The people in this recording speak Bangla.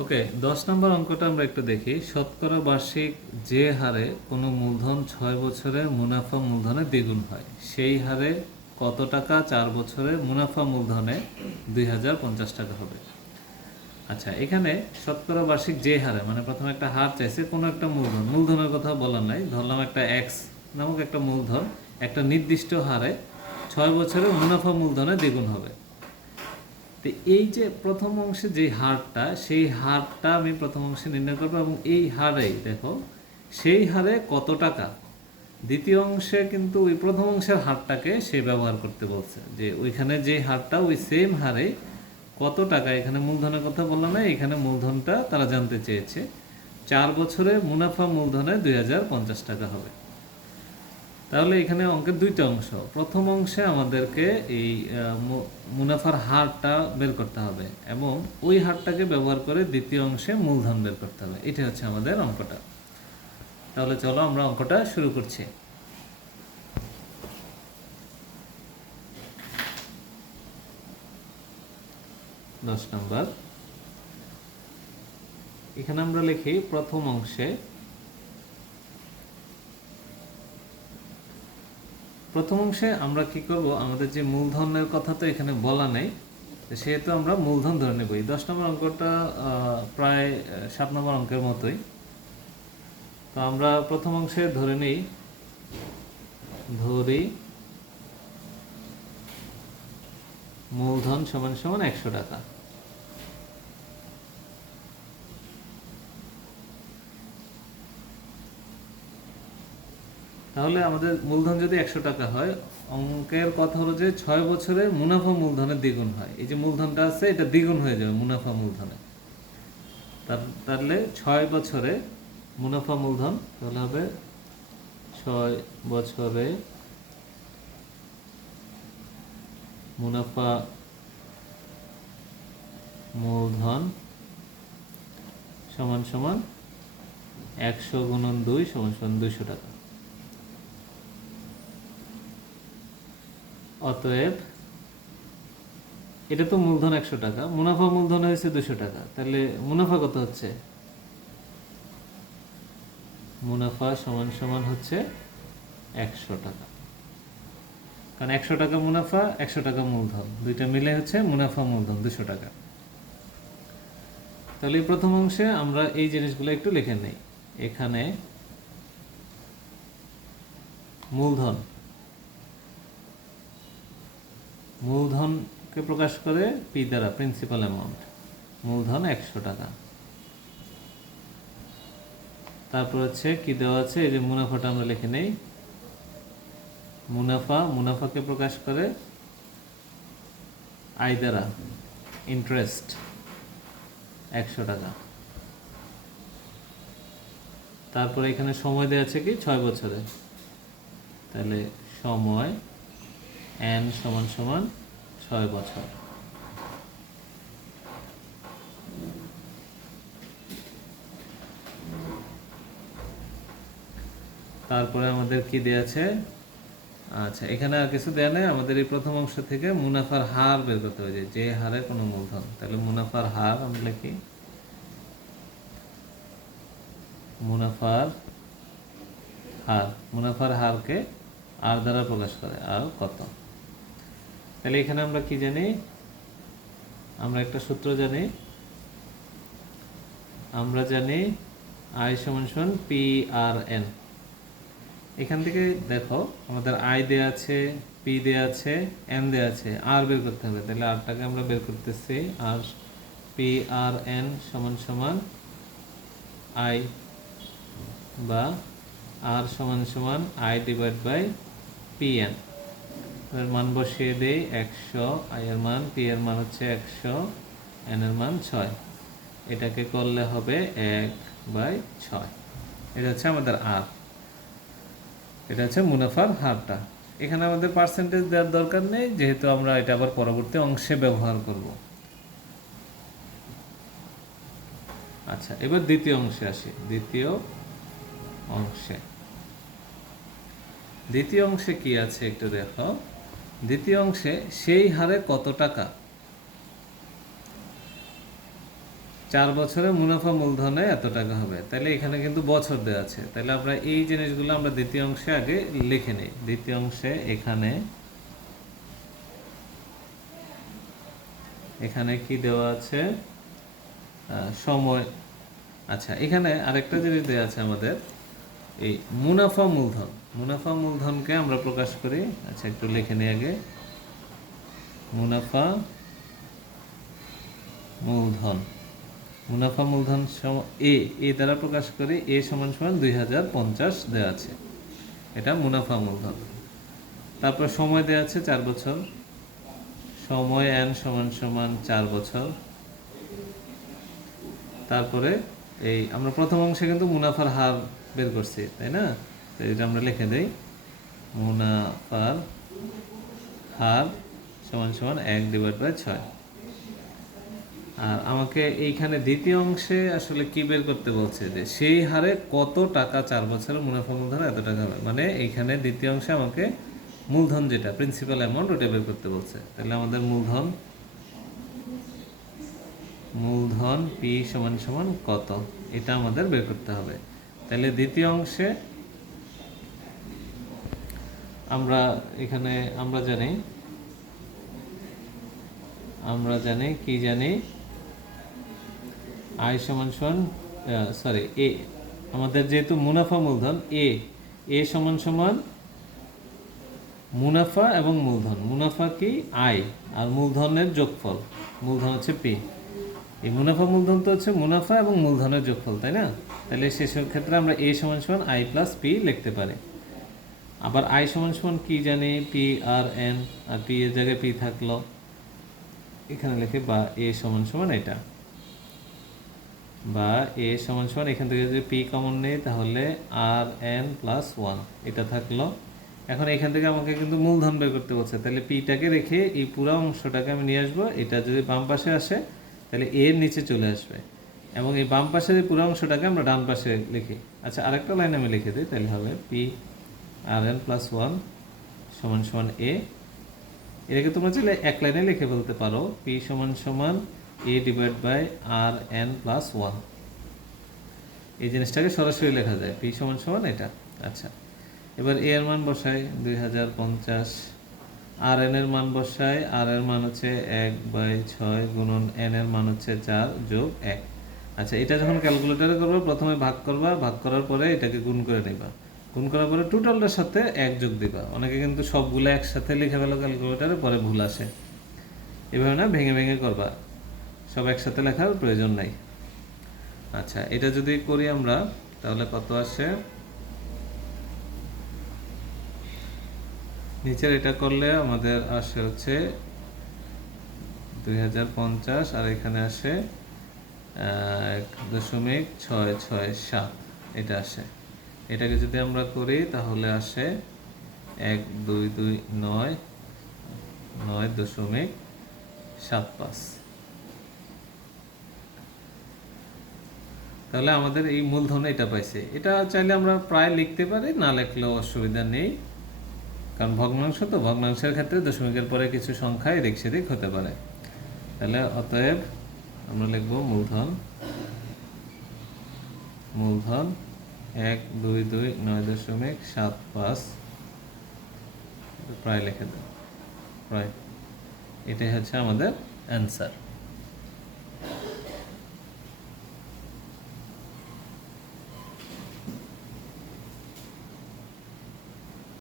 ওকে, 10 নম্বর অঙ্কটা আমরা একটু দেখি। শতকরা বার্ষিক যে হারে কোনো মূলধন 6 বছরে মুনাফা মূলধনে দ্বিগুণ হয়, সেই হারে কত টাকা 4 বছরে মুনাফা মূলধনে 2050 টাকা হবে। আচ্ছা, এখানে শতকরা বার্ষিক যে হারে মানে প্রথমে একটা হার চাইছে, কোনো একটা মূলধনের কথা বলা নাই, ধরলাম একটা এক্স নামক একটা মূলধন একটা নির্দিষ্ট হারে 6 বছরে মুনাফা মূলধনে দ্বিগুণ হবে। তো এই যে প্রথম অংশে যে হারটা, সেই হারটা আমি প্রথম অংশে নির্ণয় করবো এবং এই হারেই দেখো সেই হারে কত টাকা। দ্বিতীয় অংশে কিন্তু ওই প্রথম অংশের হারটাকে সে ব্যবহার করতে বলছে, যে ওইখানে যে হারটা ওই সেম হারে কত টাকা, এখানে মূলধনের কথা বললাম না, এখানে মূলধনটা তারা জানতে চেয়েছে। 4 বছরে মুনাফা মূলধনে 2050 টাকা হবে। তাহলে এখানে অঙ্কের দুইটা অংশ। প্রথম অংশে আমাদেরকে এই মুনাফার হারটা বের করতে হবে এবং ওই হারটাকে ব্যবহার করে দ্বিতীয় অংশে মূলধন বের করতে হবে। এটা হচ্ছে আমাদের অঙ্কটা। তাহলে চলো আমরা অঙ্কটা শুরু করছি। দশ নম্বর, এখানে আমরা লিখি প্রথম অংশে আমরা কি করব, আমাদের যে মূলধনের কথা তো এখানে বলা নেই, সেহেতু আমরা মূলধন ধরে নেব। 10 নম্বর অঙ্কটা প্রায় 7 নম্বর অঙ্কের মতোই। তো আমরা প্রথম অংশে ধরি মূলধন সমান সমান 100 টাকা। তাহলে আমাদের মূলধন যদি 100 টাকা হয়, অঙ্কের কথা হলো যে 6 বছরে মুনাফা মূলধনের দ্বিগুণ হয়। এই যে মূলধনটা আছে এটা দ্বিগুণ হয়ে যাবে মুনাফা মূলধনে। তাহলে 6 বছরে মুনাফা মূলধন তাহলে হবে 6 বছরে মুনাফা মূলধন সমান সমান 100 গুণন 2 সমান সমান 200 টাকা। অতএব এটা তো মূলধন 100 টাকা, মুনাফা মূলধন হয়েছে 200 টাকা। তাহলে মুনাফা কত হচ্ছে? মুনাফা সমান সমান হচ্ছে 100 টাকা, কারণ 100 টাকা মুনাফা, 100 টাকা মূলধন, দুইটা মিলে হচ্ছে মুনাফা মূলধন 200 টাকা। তাহলে এই প্রথম অংশে আমরা এই জিনিসগুলো একটু লিখে নেই। এখানে মূলধনকে প্রকাশ করে পি দ্বারা, প্রিন্সিপাল অ্যামাউন্ট, মূলধন 100 টাকা। তারপর হচ্ছে কি দেওয়া আছে, এই যে মুনাফাটা আমরা লিখে নেই। মুনাফাকে প্রকাশ করে আই দ্বারা, ইন্টারেস্ট 100 টাকা। তারপরে এখানে সময় দেওয়া আছে কি 6 বছরে, তাহলে সময় এন সমান সমান 6 বছর। তারপরে আমাদের কি দেওয়া আছে, আচ্ছা এখানে আর কিছু দেওয়া নেই, আমাদের এই প্রথম অংশ থেকে মুনাফার হার বের করতে হবে, যে হারে কোনো মূলধন। তাহলে মুনাফার হার আমরা লিখি, মুনাফার হারকে আর দ্বারা প্রকাশ করে, আর কত। তাহলে এখানে আমরা কি জানি, আমরা একটা সূত্র জানি, আই সমান সমান পি আর এন। এখান থেকে দেখো আমাদের আই দেওয়া আছে, পি দেওয়া আছে, এন দেওয়া আছে, আর বের করতে হবে। তাহলে আরটাকে আমরা বের করতেছি, আর পি আর এন সমান সমান আই, বা আর সমান সমান I divide by P N. এর মান বসিয়ে দেই 100, আই এর মান, পি এর মান হচ্ছে 100, এন এর মান 6। এটাকে করলে হবে 1/6। এটা হচ্ছে আমাদের আর, এটা হচ্ছে মুনাফার হারটা। এখানে আমাদের পার্সেন্টেজ দেওয়ার দরকার নেই, যেহেতু আমরা এটা আবার পরবর্তী অংশে ব্যবহার করব। আচ্ছা, এবার দ্বিতীয় অংশে আসি। দ্বিতীয় অংশে কি আছে একটু দেখো। দ্বিতীয় অংশে সেই হারে কত টাকা 4 বছরে মুনাফা মূলধনে এত টাকা হবে। তাহলে এখানে কিন্তু বছর দেওয়া আছে, তাহলে আমরা এই জিনিসগুলো আমরা দ্বিতীয় অংশে আগে লিখে নিই। দ্বিতীয় অংশে এখানে কি দেওয়া আছে, সময়। আচ্ছা, এখানে আরেকটা জিনিস দেওয়া আছে আমাদের, এই মুনাফা মূলধন। মুনাফা মূলধনকে আমরা প্রকাশ করি, আচ্ছা একটু লিখে নিই আগে, মুনাফা মূলধন। মুনাফা মূলধন এ দ্বারা প্রকাশ করি, এ সমান সমান 2050 দেওয়া আছে, এটা মুনাফা মূলধন। তারপর সময় দেওয়া আছে 4 বছর, সময় n সমান সমান 4 বছর। তারপরে এই আমরা প্রথম অংশে কিন্তু মুনাফার হার বের করছি, তাই না? তো এটা আমরা লিখে দেই, মুনাফার হার সমান সমান 1/6। আর আমাকে এইখানে দ্বিতীয় অংশে আসলে কি বের করতে বলছে, যে সেই হারে কত টাকা 4 বছরের মুনাফা মূলধন এত টাকা হবে। মানে এইখানে দ্বিতীয় অংশে আমাকে মূলধন যেটা প্রিন্সিপাল অ্যামাউন্ট ওটা বের করতে বলছে। তাহলে আমাদের মূলধন পি সমান সমান কত, এটা আমাদের বের করতে হবে। তাহলে দ্বিতীয় অংশে আমরা এখানে আমরা জানি কি জানি, আই সমান সমান এ, আমাদের যেহেতু মুনাফা মূলধন এ সমান সমান মুনাফা এবং মূলধন। মুনাফা কি আই, আর মূলধনের যোগফল, মূলধন হচ্ছে পি। এই মুনাফা মূলধন তো হচ্ছে মুনাফা এবং মূলধনের যোগফল, তাই না? তাহলে সেসব ক্ষেত্রে আমরা এ সমান সমান আই প্লাস পি লিখতে পারি। আবার আই সমান সমান কি জানি, পি আর এন, আর পি এর জায়গায় পি থাকলো, এখানে লিখে বা এ সমান সমান এটা, বা এ সমান সমান এখান থেকে যদি পি কমন নেই তাহলে আর এন প্লাস 1 এটা থাকলো। এখন এখান থেকে আমাকে কিন্তু মূলধন বের করতে বলছে, তাহলে পিটাকে রেখে এই পুরো অংশটাকে আমি নিয়ে আসবো। এটা যদি বাম পাশে আসে তাহলে এর নিচে চলে আসবে, এবং এই বাম পাশের এই পুরো অংশটাকে আমরা ডান পাশে লিখি। আচ্ছা, আরেকটা লাইন আমি লিখে দিই, তাহলে হবে পি আর এন প্লাস 1 সমান সমান এ। এটাকে তোমরা চাইলে এক লাইনে লিখে ফেলতে পারো, পি সমান সমান a divide by r n plus 1। এই জিনিসটাকে সরাসরি লেখা যায়, পি সমান সমান এটা। আচ্ছা, এবার এ এর মান বসাই 2050, আর এন এর মান বসাই, আর এর মান হচ্ছে 1/6 গুণন এন এর মান হচ্ছে 4 যোগ 1। আচ্ছা, এটা যখন ক্যালকুলেটরে করবো প্রথমে ভাগ করবা, ভাগ করার পরে এটাকে গুণ করে নিবা, গুণ করার পরে টোটালটার সাথে 1 যোগ দিবা। অনেকে কিন্তু সবগুলো একসাথে লিখে ফেলো ক্যালকুলেটরে, পরে ভুল আসে। এভাবে না, ভেঙে ভেঙে করবা, সব একসাথে লেখার প্রয়োজন নাই। আচ্ছা, এটা যদি করি আমরা তাহলে কত আসে, নিচের এটা করলে আমাদের আসে হচ্ছে 2050, আর এখানে আসে 1.667 এটা আসে। এটাকে যদি আমরা করি তাহলে আসে 1229.75। তাহলে আমাদের এই মূলধনে এটা পাইছে। এটা চাইলে আমরা প্রায় লিখতে পারি, না লিখলেও অসুবিধা নেই, কারণ ভগ্নাংশ তো, ভগ্নাংশের ক্ষেত্রে দশমিকের পরে কিছু সংখ্যা এদিক সেদিক হতে পারে। তাহলে অতএব আমরা লিখব মূলধন 1229.75, প্রায় লিখে দেব, প্রায়। এটাই হচ্ছে আমাদের অ্যান্সার।